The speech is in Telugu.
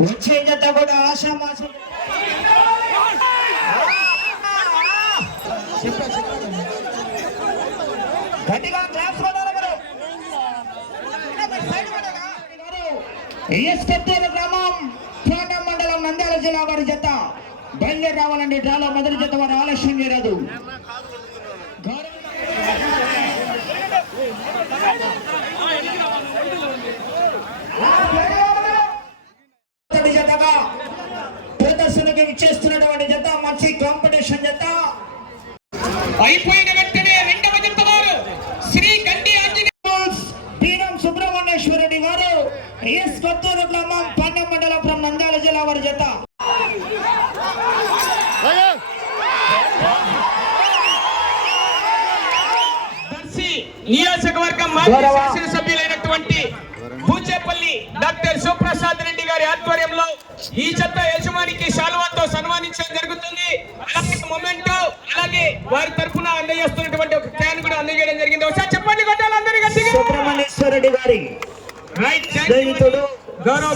వచ్చే జత కూడా ఆశామాష గట్టిగా క్లాప్స్ కొట్టాలి గ్రామం కోట మండలం నంద్యాల జిల్లా వారి జత బయలుదేరి రావాలండి డ్రాలో మొదటి జత వారు ఆలస్యం చేయరాదు గౌరవ మొదటి జతగా ప్రదర్శనకి ఇచ్చేస్తున్నటువంటి జత మంచి కాంపిటీషన్ జత అయిపోయిన వెంటనే రెండవ జత వారు శ్రీ గండి పీరం సుబ్రహ్మణ్యేశ్వరరెడ్డి గారు ఎస్ కొత్తూరు గ్రామం పన్నెం మండలం from నంద్యాల జిల్లా వారి జత నియోజకవర్గం మాజీ. శాసనసభ్యులైనటువంటి బూచేపల్లి డాక్టర్ సుప్రసాద్ రెడ్డి గారి ఆధ్వర్యంలో ఈ చెత్త యజమానికి శాలువాతో అలాగే వారి తరఫున అందజేస్తున్నటువంటి ఒక క్యాన్ కూడా అందజేయడం జరిగింది. ఒకసారి చెప్పండి కొట్టాలి అందరి గట్టిగా. సుబ్రహ్మణ్యేశ్వరరెడ్డి గారి రైట్ గౌరవ